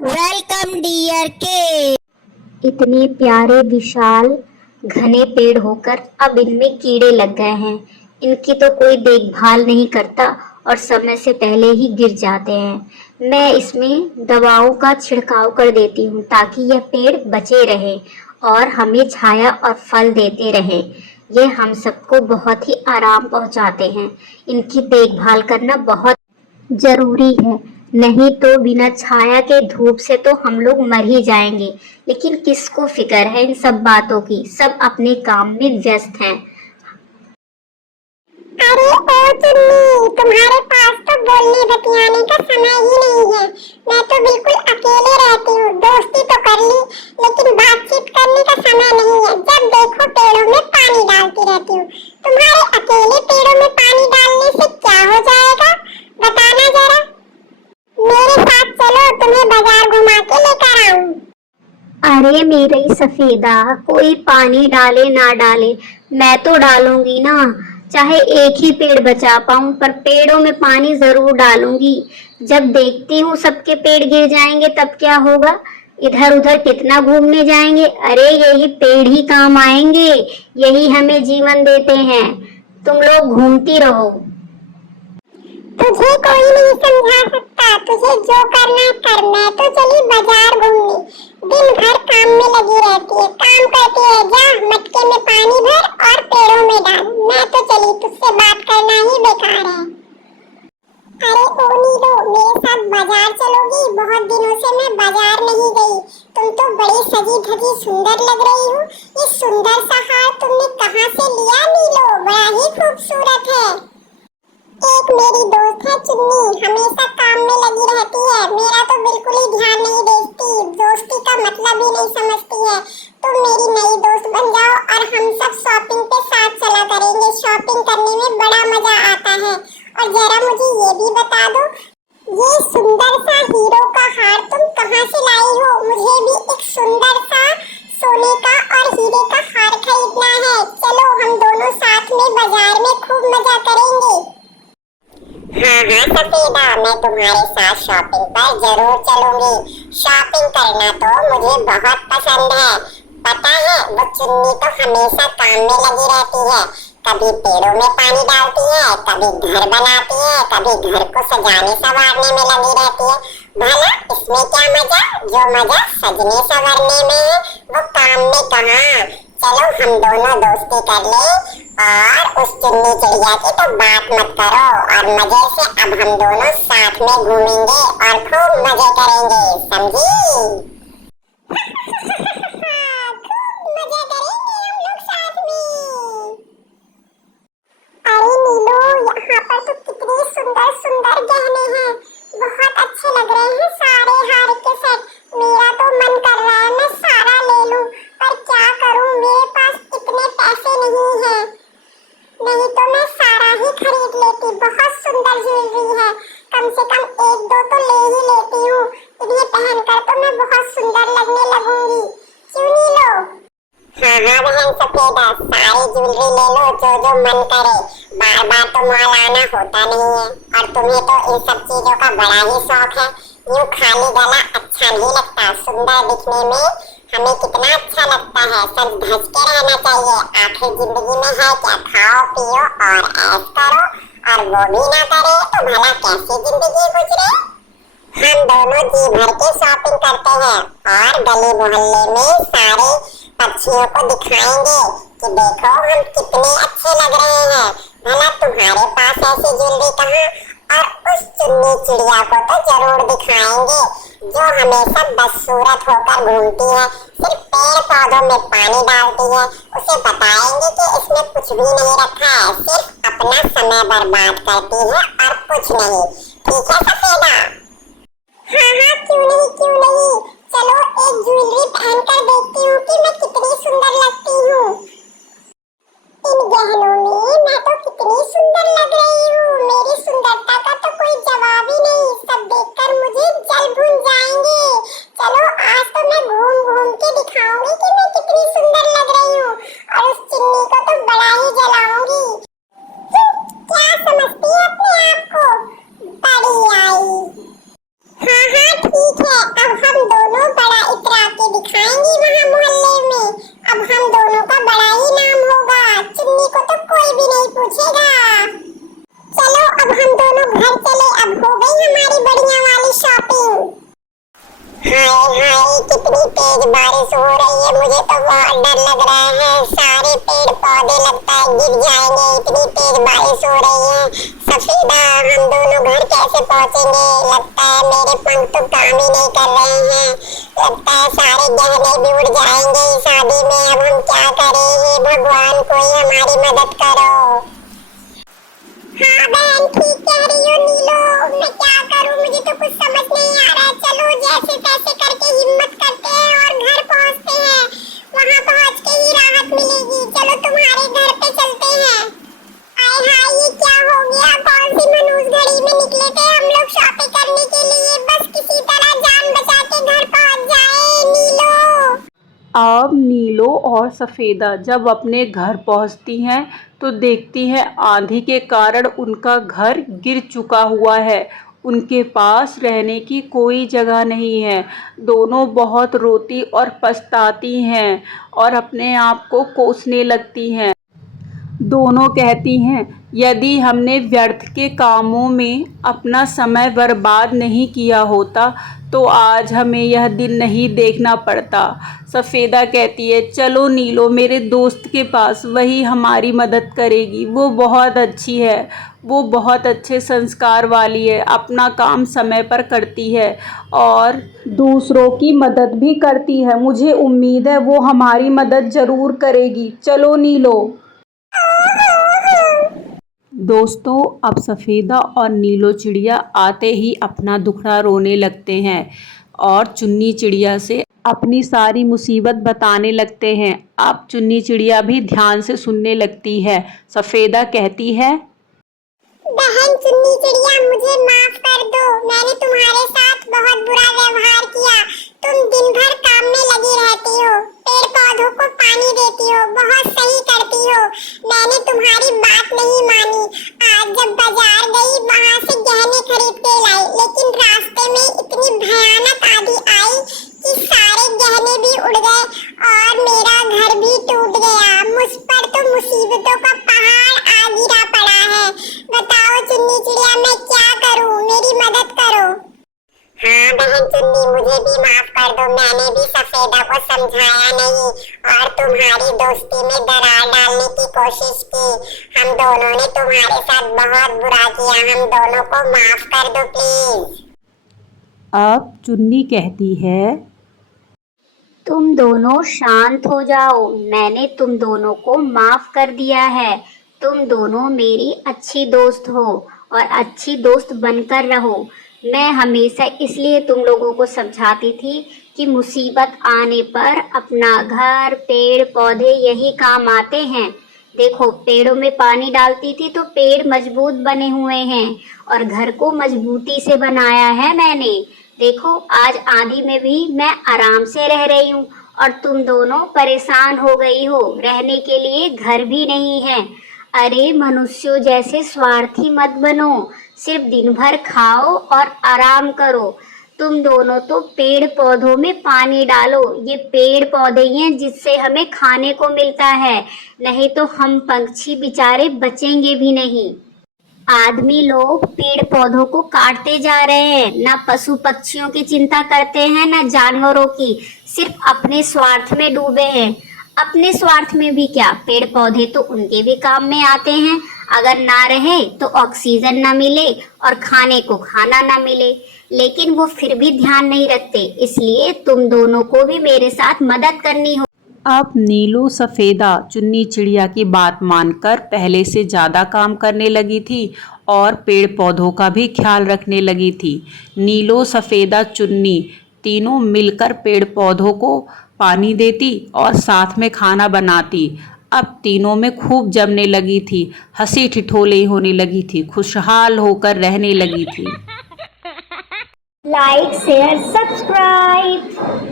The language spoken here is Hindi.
वेलकम डियर के। इतने प्यारे विशाल घने पेड़ होकर अब इनमें कीड़े लग गए हैं। इनकी तो कोई देखभाल नहीं करता और समय से पहले ही गिर जाते हैं। मैं इसमें दवाओं का छिड़काव कर देती हूँ ताकि यह पेड़ बचे रहे और हमें छाया और फल देते रहे। ये हम सबको बहुत ही आराम पहुँचाते हैं। इनकी देखभाल करना बहुत जरूरी है, नहीं तो बिना छाया के धूप से तो हम लोग मर ही जाएंगे। लेकिन किसको फिक्र है इन सब बातों की, सब अपने काम में व्यस्त हैं। अरे ओ चुन्नी, तुम्हारे पास तो बोलने बतियाने का समय ही नहीं है। मैं तो बिल्कुल अकेले रहती हूँ। दोस्ती तो कर ली, लेकिन बातचीत करने का समय नहीं है। जब देखो पेड़ों में पानी डालती रहती हूँ। तुम्हारे अकेले पेड़ों में पानी डालने से क्या हो जाएगा, बताना जरा। मेरे साथ चलो, तुम्हें बाजार घुमा के लेकर आऊँ। अरे मेरी सफेदा, कोई पानी डाले ना डाले, मैं तो डालूंगी ना। चाहे एक ही पेड़ बचा पाऊं, पर पेड़ों में पानी जरूर डालूंगी। जब देखती हूँ सबके पेड़ गिर जाएंगे तब क्या होगा। इधर उधर कितना घूमने जाएंगे। अरे यही पेड़ ही काम आएंगे, यही हमें जीवन देते हैं। तुम लोग घूमती रहो। तुझे कोई नहीं समझा सकता। तुझे जो करना है कर। मैं तो चली बाजार घूमने। दिन भर काम में लगी रहती है। काम करती है, जा मटके में पानी भर और पेड़ों में डाल। मैं तो चली, तुझसे बात करना ही बेकार है। अरे ओ नीलो, मेरे साथ बाजार चलोगी? बहुत दिनों से मैं बाजार नहीं गई। तुम तो बड़ी सजी धजी सुंदर लग रही हो। ये सुंदर सा हार तुमने कहाँ से लिया नीलो? बड़ा ही खूबसूरत है। एक मेरी दोस्त है चुन्नी, हमेशा काम में लगी रहती है। मेरा तो बिल्कुल ही ध्यान नहीं देती, दोस्ती का मतलब ही नहीं समझती है। तुम मेरी नई दोस्त बन जाओ और हम सब शॉपिंग पे साथ चला करेंगे। शॉपिंग करने में बड़ा मजा आता है। और जरा मुझे ये भी बता दो, ये सुंदर सा हीरो का हार तुम कहाँ से लाई हो? मुझे भी एक सुंदर सा सोने का और हीरे का हार खरीदना है। चलो हम दोनों साथ में बाजार में खूब मजा करेंगे। हाँ हाँ सफेदा, मैं तुम्हारे साथ शॉपिंग पर जरूर चलूंगी। शॉपिंग करना तो मुझे बहुत पसंद है। पता है, वो चुन्नी तो हमेशा काम में लगी रहती है। कभी पेड़ों में पानी डालती है, कभी घर बनाती है, कभी घर को सजाने संवारने में लगी रहती है। भला इसमें क्या मजा? जो मजा सजने संवरने में है, वो काम में कहाँ। चलो हम दोनों दोस्ती कर ले और उस चुन्नी चिड़िया की तो बात मत करो। और मजे से अब हम दोनों साथ में घूमेंगे और खूब मजे करेंगे, समझी? खूब मजे करेंगे हम लोग साथ में। अरे नीलू, यहाँ पर तो कितने सुंदर सुंदर गहने हैं। बहुत अच्छे लग रहे हैं सारे हार के सेट। मेरा तो मन कर रहा है मैं सारा ले लूं, पर क्या करूं, मेरे पास इतने पैसे नहीं हैं। नहीं तो मैं सारा ही खरीद लेती। बहुत सुंदर ज्वेलरी है, कम से कम एक दो तो ले ही लेती हूँ। इन्हें पहनकर तो मैं बहुत सुंदर लगने लगूंगी। क्यों नीलू? हाँ हाँ बहन सफेदा, सारी ज्वेलरी ले लो जो जो मन करे। बार बार तो मॉल आना होता नहीं है, और तुम्हें तो इन सब चीजों का बड़ा ही शौक है। यूं खाली गला अच्छा नहीं लगता। सुंदर दिखने में हमें कितना अच्छा लगता है। सज धज के रहना चाहिए। आखिर जिंदगी में है क्या, खाओ पियो और ऐश करो। और वो भी ना करे तो भला कैसी जिंदगी गुजरे। हम दोनों जी भर के शॉपिंग करते हैं और गली मोहल्ले में सारे पक्षियों को दिखाएंगे कि देखो हम कितने अच्छे लग रहे हैं। भला तुम्हारे पास ऐसी ज्वेलरी कहाँ? और उस चुन्नी चिड़िया को तो जरूर दिखाएंगे जो हमेशा बदसूरत होकर घूमती है, सिर्फ पेड़ पौधों में पानी डालती है। उसे बताएंगे कि इसमें कुछ भी नहीं रखा है, सिर्फ अपना समय बर्बाद करती है और कुछ नहीं। ठीक है सफेदा? हाँ हाँ क्यों नहीं क्यों नहीं। चलो एक ज्वेलरी पहनकर देखती हूँ कि मैं कितनी सुंदर लगती हूँ। इन गहनों में मैं तो कितनी सुंदर लग रही हूँ। मेरी सुंदरता का तो कोई जवाब ही नहीं। सब देखकर मुझे जल भून जाएंगे। चलो आज तो मैं घूम घूम के दिखाऊंगी कि मैं कितनी सुंदर लग रही हूँ, और उस चिन्नी को तो बड़ा ही जलाऊंगी। क्या समझती है अपने आप को? बड़ी आई। हाँ हाँ ठीक है। कितनी तेज बारिश हो रही है, मुझे तो बहुत डर लग रहा है। सारे पेड़ पौधे लगता है गिर जाएंगे, इतनी तेज बारिश हो रही है। सफेदा, हम दोनों घर कैसे पहुंचेंगे? लगता है मेरे पंख तो काम ही नहीं कर रहे हैं। लगता है सारे गहने भी उड़ जाएंगे इस शादी में। अब हम क्या करें? हे भगवान, कोई हमारी मदद करो। हाँ बहन, ठीक कह रही हो नीलो। मैं क्या करूँ, मुझे तो कुछ समझ नहीं आ रहा है। चलो जैसे तैसे करके हिम्मत करते हैं और घर पहुँचते हैं। वहाँ पहुँच के ही राहत मिलेगी। चलो तुम्हारे घर पे चलते हैं। आए हाय, ये क्या हो गया? कौन सी मनहूस घड़ी में निकले थे हम लोग शॉपिंग करने के लिए। बस किसी तरह जान बचा के घर पहुँच जाए नीलो। अब नीलो और सफ़ेदा जब अपने घर पहुंचती हैं तो देखती हैं आंधी के कारण उनका घर गिर चुका हुआ है। उनके पास रहने की कोई जगह नहीं है। दोनों बहुत रोती और पछताती हैं और अपने आप को कोसने लगती हैं। दोनों कहती हैं, यदि हमने व्यर्थ के कामों में अपना समय बर्बाद नहीं किया होता तो आज हमें यह दिन नहीं देखना पड़ता। सफ़ेदा कहती है, चलो नीलो मेरे दोस्त के पास, वही हमारी मदद करेगी। वो बहुत अच्छी है, वो बहुत अच्छे संस्कार वाली है, अपना काम समय पर करती है और दूसरों की मदद भी करती है। मुझे उम्मीद है वो हमारी मदद ज़रूर करेगी। चलो नीलो। दोस्तों, अब सफ़ेदा और नीलो चिड़िया आते ही अपना दुखड़ा रोने लगते हैं और चुन्नी चिड़िया से अपनी सारी मुसीबत बताने लगते हैं। अब चुन्नी चिड़िया भी ध्यान से सुनने लगती है। सफ़ेदा कहती है, बहन चुन्नी चिड़िया, मुझे माफ कर दो। मैंने तुम्हारे साथ बहुत बुरा व्यवहार किया। तुम दिन भर काम में लगी रहती हो, पेड़ पौधों को पानी देती हो, बहुत सही करती हो। मैंने तुम्हारी बात नहीं मानी। आज जब बाजार गई, वहाँ से गहने खरीद के लाई, लेकिन रास्ते में इतनी भयानक आंधी आई कि सारे गहने भी उड़ गए और मेरा घर भी टूट गया। मुझ पर तो मुसीबतों का पहाड़ आ गिरा पड़ा है। बताओ चुन्नी चिड़िया, मैं क्या करूं? मेरी मदद करो। हाँ बहन चुन्नी, मुझे भी माफ कर दो। मैंने भी सफेदा को समझाया नहीं और तुम्हारी दोस्ती में दरार डालने की कोशिश की। हम दोनों ने तुम्हारे साथ बहुत बुरा किया। हम दोनों को माफ कर दो प्लीज। अब चुन्नी कहती है, तुम दोनों शांत हो जाओ। मैंने तुम दोनों को माफ कर दिया है। तुम दोनों मेरी अच्छी दोस्त हो और अच्छी दोस्त बनकर रहो। मैं हमेशा इसलिए तुम लोगों को समझाती थी कि मुसीबत आने पर अपना घर, पेड़ पौधे यही काम आते हैं। देखो, पेड़ों में पानी डालती थी तो पेड़ मजबूत बने हुए हैं और घर को मजबूती से बनाया है मैंने। देखो, आज आंधी में भी मैं आराम से रह रही हूँ और तुम दोनों परेशान हो गई हो। रहने के लिए घर भी नहीं है। अरे मनुष्यों जैसे स्वार्थी मत बनो। सिर्फ दिन भर खाओ और आराम करो। तुम दोनों तो पेड़ पौधों में पानी डालो। ये पेड़ पौधे ही हैं जिससे हमें खाने को मिलता है, नहीं तो हम पंछी बेचारे बचेंगे भी नहीं। आदमी लोग पेड़ पौधों को काटते जा रहे हैं, ना पशु पक्षियों की चिंता करते हैं, ना जानवरों की। सिर्फ अपने स्वार्थ में डूबे हैं। अपने स्वार्थ में भी क्या, पेड़ पौधे तो उनके भी काम में आते हैं। अगर ना रहे तो ऑक्सीजन ना मिले और खाने को खाना ना मिले, लेकिन वो फिर भी ध्यान नहीं रखते। इसलिए तुम दोनों को भी मेरे साथ मदद करनी हो। अब नीलो सफ़ेदा चुन्नी चिड़िया की बात मानकर पहले से ज़्यादा काम करने लगी थी और पेड़ पौधों का भी ख्याल रखने लगी थी। नीलो, सफ़ेदा, चुन्नी तीनों मिलकर पेड़ पौधों को पानी देती और साथ में खाना बनाती। अब तीनों में खूब जमने लगी थी, हंसी ठिठोले होने लगी थी, खुशहाल होकर रहने लगी थी। Like, share, subscribe.